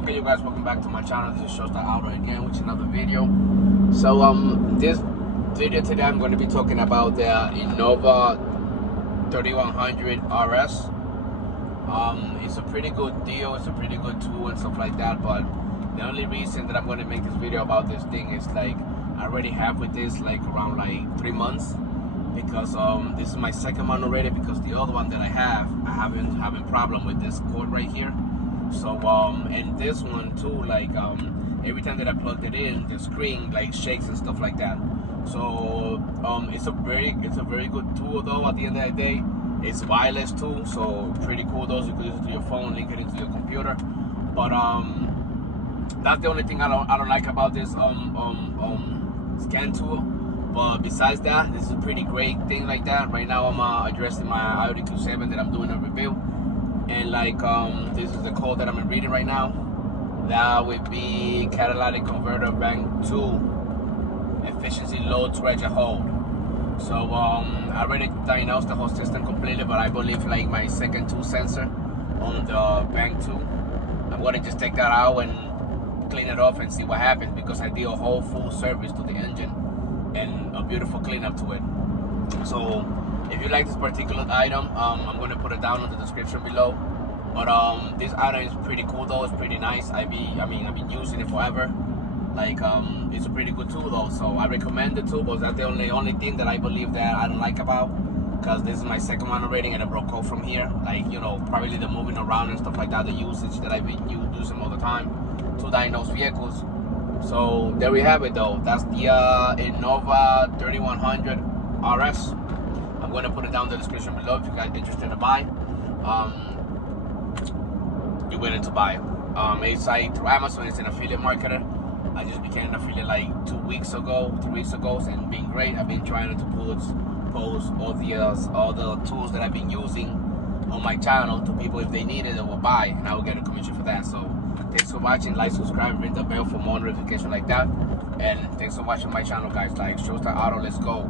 Okay, you guys, welcome back to my channel. This is Showstar Auto again with another video. So this video today I'm going to be talking about the Innova 3100 RS. It's a pretty good deal, it's a pretty good tool and stuff like that, but the only reason that I'm going to make this video about this thing is like I already have with this like around like 3 months, because this is my second one already, because the other one that I have been having problem with this cord right here. So and this one too, like every time that I plugged it in, the screen like shakes and stuff like that. So it's a very good tool though. At the end of the day, it's wireless too, so pretty cool though. You can use it to your phone, link it into your computer. But that's the only thing I don't like about this scan tool. But besides that, this is a pretty great thing like that. Right now I'm addressing my OBD2 that I'm doing a review. And like this is the code that I'm reading right now. That would be catalytic converter bank 2 efficiency load thread hold. So I already diagnosed the whole system completely, but I believe like my second 2 sensor on the bank 2, I'm gonna just take that out and clean it off and see what happens, because I did a whole full service to the engine and a beautiful cleanup to it. So if you like this particular item, I'm going to put it down in the description below. But this item is pretty cool though. It's pretty nice. I've been using it forever. Like it's a pretty good tool though. So I recommend the tool, but that's the only thing that I believe that I don't like about, because this is my second one already and I broke out from here. Like, you know, probably the moving around and stuff like that, the usage that I've been using all the time to diagnose vehicles. So there we have it though. That's the Innova 3100 RS. I'm going to put it down in the description below if you guys are interested to buy. You're willing to buy. It's like through Amazon. It's an affiliate marketer. I just became an affiliate like 3 weeks ago, and being great. I've been trying to post all the tools that I've been using on my channel to people. If they need it, they will buy, and I will get a commission for that. So thanks for watching. Like, subscribe, ring the bell for more notification like that. And thanks for watching my channel, guys. Like Showstar Auto, let's go.